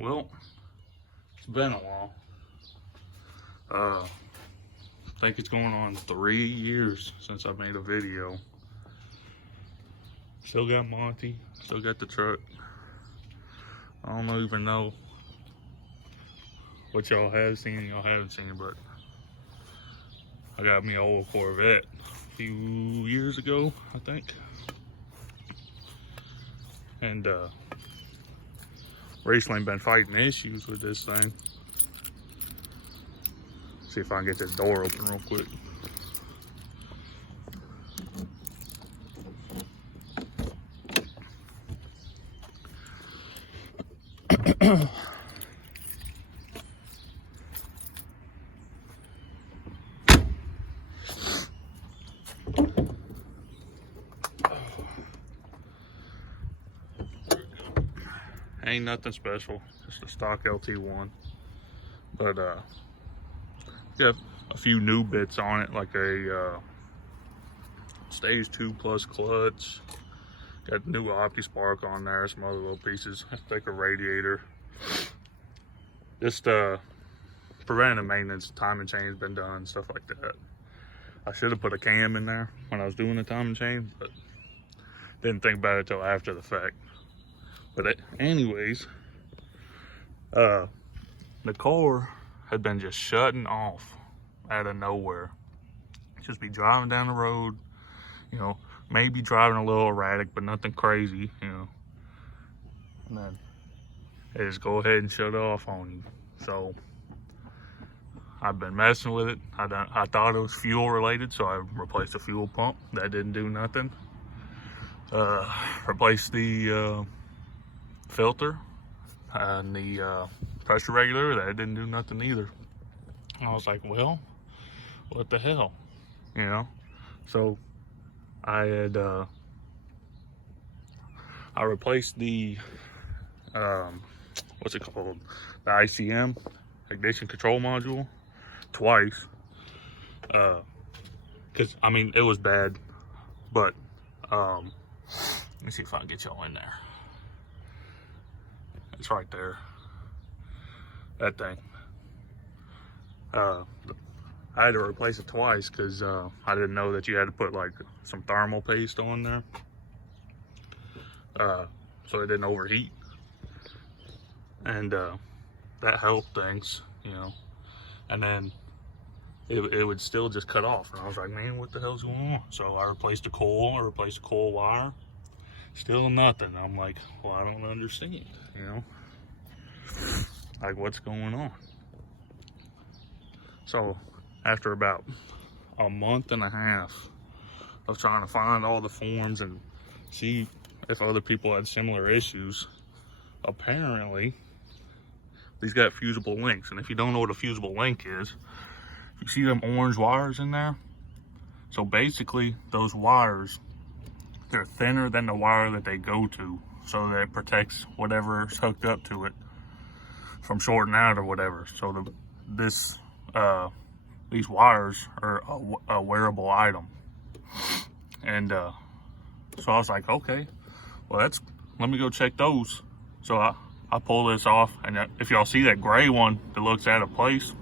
Well, it's been a while. I think it's going on 3 years since I made a video. Still got Monty, still got the truck. I don't even know what y'all have seen and y'all haven't seen, but I got me an old Corvette a few years ago, I think. And recently been fighting issues with this thing. See if I can get this door open real quick. Ain't nothing special, just a stock LT1. But got a few new bits on it, like a stage 2 plus clutch. Got new OptiSpark on there, some other little pieces. Like a radiator. Just preventive maintenance, timing chain's been done, stuff like that. I should have put a cam in there when I was doing the timing chain, but didn't think about it till after the fact. But anyways, the car had been just shutting off out of nowhere. Just be driving down the road, you know, maybe driving a little erratic, but nothing crazy, you know. And then they just go ahead and shut off on you. So I've been messing with it. I thought it was fuel related, so I replaced the fuel pump. That didn't do nothing. Replaced the filter and the pressure regulator. That didn't do nothing either. And I was like, well, what the hell, you know? So I had I replaced the what's it called, the ICM, ignition control module, twice, because I mean it was bad, but let me see if I can get y'all in there. It's right there, that thing. I had to replace it twice because I didn't know that you had to put like some thermal paste on there, so it didn't overheat, and that helped things, you know. And then it would still just cut off, and I was like, man, what the hell's going on? So I replaced the coil, wire, still nothing. I'm like, well, I don't understand, you know, like what's going on. So after about a month and a half of trying to find all the forms and see if other people had similar issues, apparently these got fusible links. And if you don't know what a fusible link is, you see them orange wires in there? So basically those wires, they're thinner than the wire that they go to, so that it protects whatever's hooked up to it from shorting out or whatever. So these wires are a wearable item. And so I was like, okay, well, let me go check those. So I pull this off, and if y'all see that gray one that looks out of place,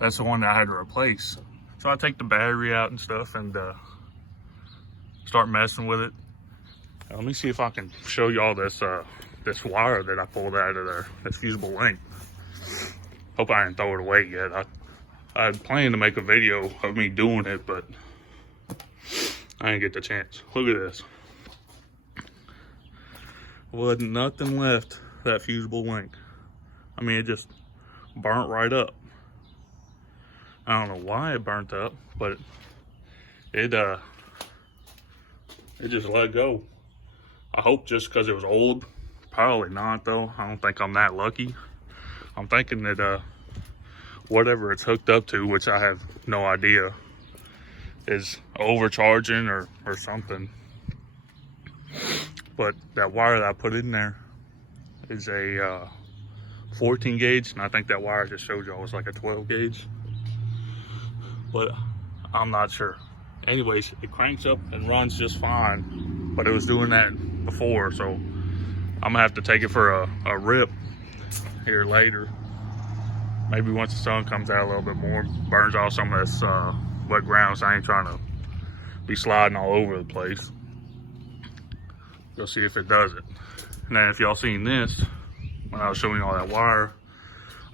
that's the one that I had to replace. So I take the battery out and stuff and start messing with it. Now, let me see if I can show y'all this this wire that I pulled out of there, this fusible link. Hope I didn't throw it away yet. I had planned to make a video of me doing it, but I didn't get the chance. Look at this. Wasn't nothing left that fusible link. I mean, it just burnt right up. I don't know why it burnt up, but it just let go. I hope just because it was old. Probably not though. I don't think I'm that lucky. I'm thinking that whatever it's hooked up to, which I have no idea, is overcharging or something. But that wire that I put in there is a 14 gauge, and I think that wire I just showed y'all was like a 12 gauge. But I'm not sure. Anyways, it cranks up and runs just fine, but it was doing that before, so I'm gonna have to take it for a rip here later. Maybe once the sun comes out a little bit more, burns off some of this wet ground, so I ain't trying to be sliding all over the place. Go see if it does it. And then if y'all seen this, when I was showing you all that wire,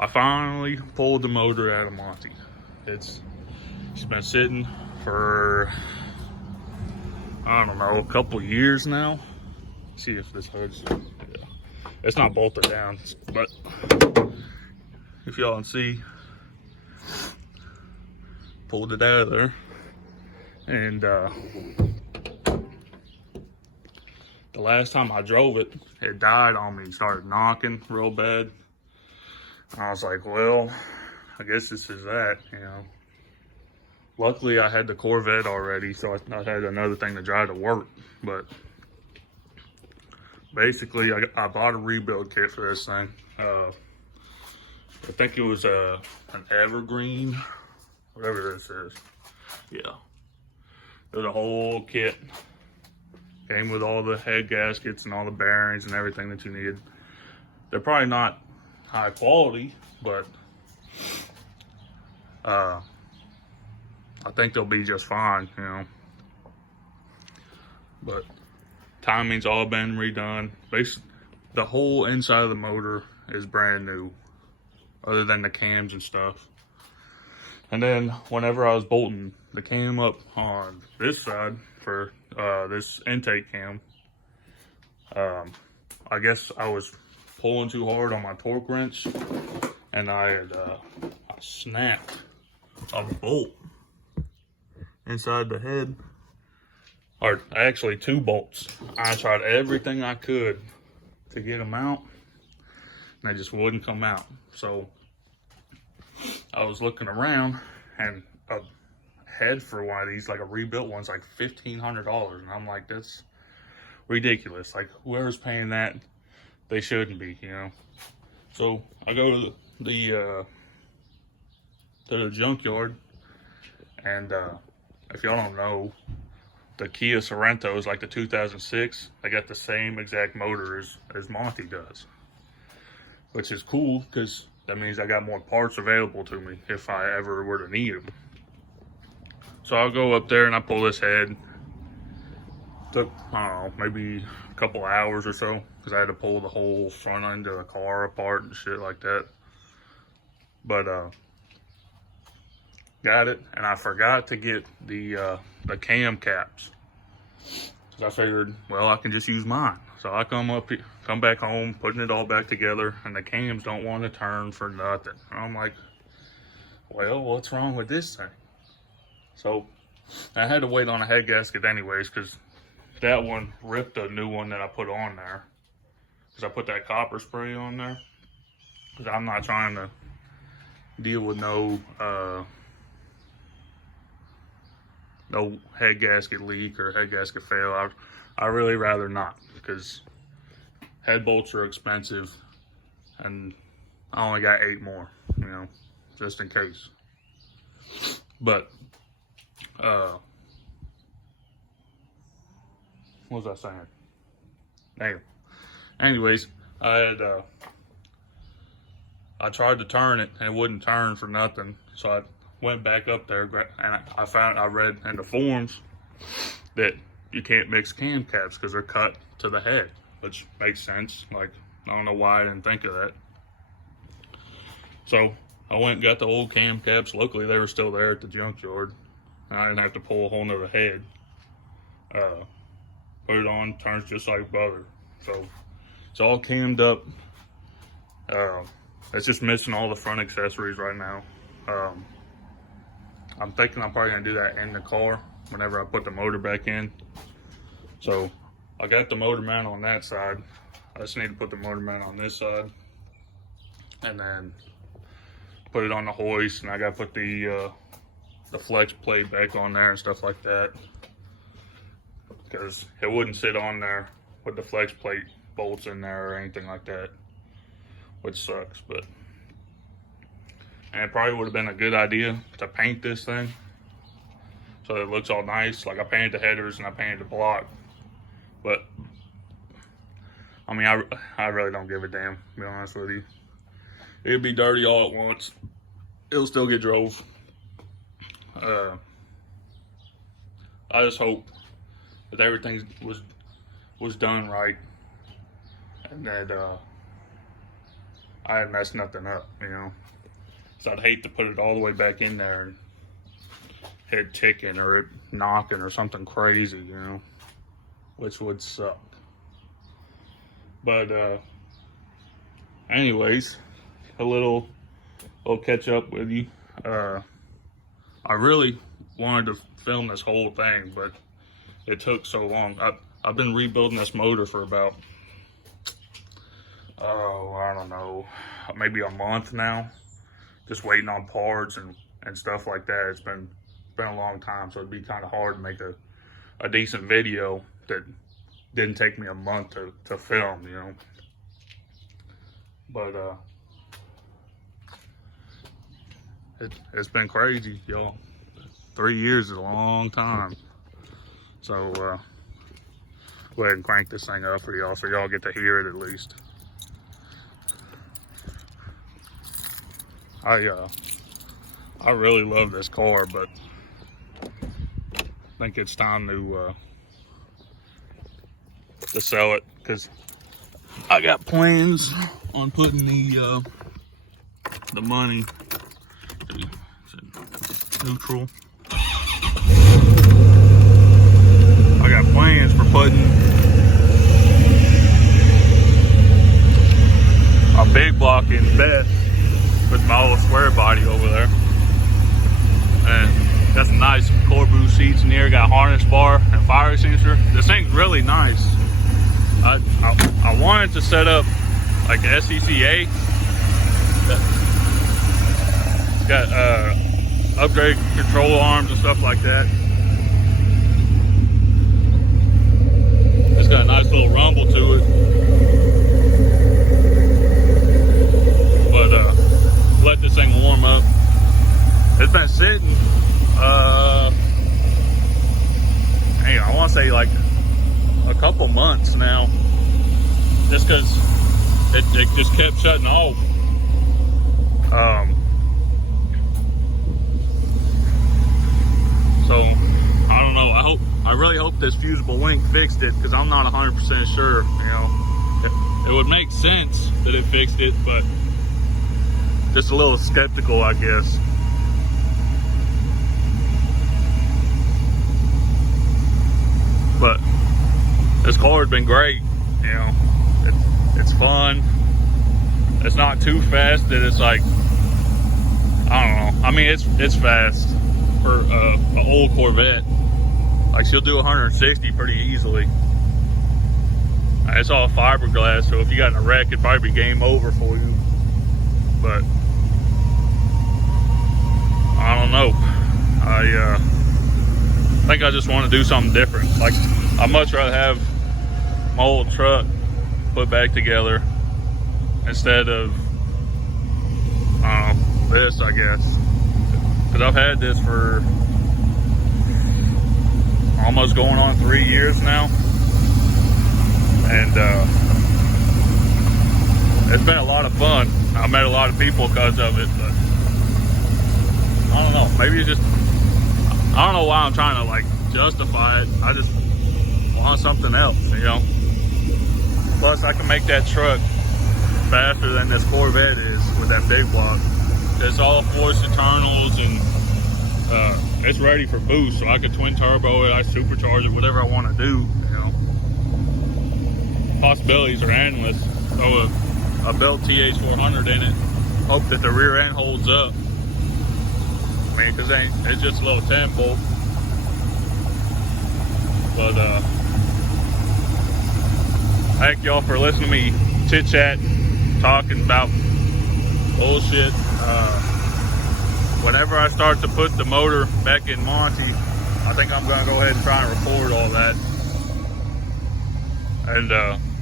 I finally pulled the motor out of Monty. It's been sitting for, I don't know, a couple years now. See if this hood's, yeah. It's not bolted down, but if y'all can see, pulled it out of there. And the last time I drove it, it died on me, started knocking real bad. And I was like, well, I guess this is that, you know. Luckily, I had the Corvette already, so I had another thing to drive to work. But basically, I bought a rebuild kit for this thing. I think it was an Evergreen, whatever this is. Yeah. There's a whole kit. Came with all the head gaskets and all the bearings and everything that you needed. They're probably not high quality, but I think they'll be just fine, you know. But timing's all been redone. Basically, the whole inside of the motor is brand new, other than the cams and stuff. And then whenever I was bolting the cam up on this side for this intake cam, I guess I was pulling too hard on my torque wrench, and I had I snapped a bolt inside the head, or actually 2 bolts. I tried everything I could to get them out, and they just wouldn't come out. So I was looking around, and a head for one of these, like a rebuilt one's like $1,500, and I'm like, that's ridiculous. Like, whoever's paying that, they shouldn't be, you know. So I go to the junkyard, and if y'all don't know, the Kia Sorento is like the 2006. They got the same exact motor as Monty does, which is cool because that means I got more parts available to me if I ever were to need them. So I'll go up there and I pull this head. Took, I don't know, maybe a couple hours or so, because I had to pull the whole front end of the car apart and shit like that. But got it, and I forgot to get the cam caps, because I figured, well, I can just use mine. So I come back home, putting it all back together, and the cams don't want to turn for nothing. And I'm like, well, what's wrong with this thing? So I had to wait on a head gasket anyways, because that one ripped a new one that I put on there, because I put that copper spray on there, because I'm not trying to deal with no head gasket leak or head gasket fail. I really rather not, because head bolts are expensive, and I only got 8 more, you know, just in case. But what was I saying? Damn. Anyways, I tried to turn it and it wouldn't turn for nothing. So I went back up there, and I read in the forums that you can't mix cam caps because they're cut to the head, which makes sense. Like, I don't know why I didn't think of that. So I went and got the old cam caps. Luckily, they were still there at the junkyard, and I didn't have to pull a whole nother head. Put it on, turns just like butter. So it's all cammed up. It's just missing all the front accessories right now. I'm thinking I'm probably gonna do that in the car whenever I put the motor back in. So I got the motor mount on that side. I just need to put the motor mount on this side, and then put it on the hoist, and I gotta put the flex plate back on there and stuff like that, because it wouldn't sit on there with the flex plate bolts in there or anything like that, which sucks. But and it probably would have been a good idea to paint this thing so that it looks all nice. Like, I painted the headers and I painted the block, but I mean, I really don't give a damn, to be honest with you. It'd be dirty all at once. It'll still get drove. I just hope that everything was done right, and that I had messed nothing up, you know. So I'd hate to put it all the way back in there and it ticking or it knocking or something crazy, you know, which would suck. But anyways, a little catch up with you. I really wanted to film this whole thing, but it took so long. I've been rebuilding this motor for about, I don't know, maybe a month now. Just waiting on parts and stuff like that. It's been a long time, so it'd be kind of hard to make a decent video that didn't take me a month to film, you know. But it's been crazy, y'all. 3 years is a long time. So go ahead and crank this thing up for y'all so y'all get to hear it at least. I really love this car, but I think it's time to sell it, because I got plans on putting the money neutral. I got plans for putting a big block in bed with my old square body over there. And got some nice Corvette seats in here, got harness bar and fire extinguisher. This thing's really nice. I wanted to set up like an SCCA. Got upgrade control arms and stuff like that. It's got a nice little rumble to it. But let this thing warm up. It's been sitting, I want to say like a couple months now, just because it just kept shutting off. So I don't know. I really hope this fusible link fixed it, because I'm not 100% sure. You know, it would make sense that it fixed it, but just a little skeptical, I guess. But this car has been great, you know. It's fun. It's not too fast that it's like, I don't know. I mean, it's fast for an old Corvette. Like, she'll do 160 pretty easily. It's all fiberglass, so if you got in a wreck, it'd probably be game over for you. But I don't know. I think I just want to do something different. Like, I'd much rather have my old truck put back together instead of this, I guess. Because I've had this for almost going on 3 years now. And it's been a lot of fun. I met a lot of people because of it, but I don't know. Maybe it's just, I don't know why I'm trying to like justify it. I just want something else, you know. Plus, I can make that truck faster than this Corvette is with that big block. It's all forced internals, and it's ready for boost, so I could twin turbo it, I supercharge it, whatever I want to do, you know. Possibilities are endless. Throw a built TH400 in it, hope that the rear end holds up. I mean, because it's just a little 10 bolt. But thank y'all for listening to me chit chat, talking about bullshit. Whenever I start to put the motor back in Monty, I think I'm gonna go ahead and try and record all that. And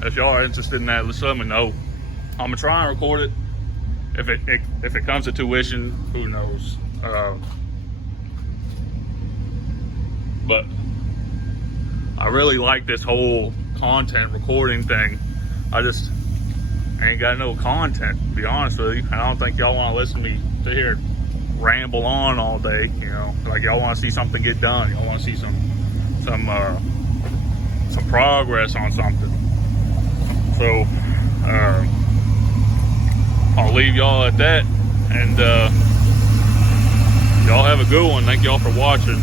if y'all are interested in that, just let me know. I'm gonna try and record it. If it comes to tuition, who knows? But I really like this whole content recording thing. I ain't got no content, to be honest with you. I don't think y'all want to listen to me sit here and ramble on all day, you know. Like, y'all want to see something get done. Y'all want to see some progress on something. So, I'll leave y'all at that, and y'all have a good one. Thank y'all for watching.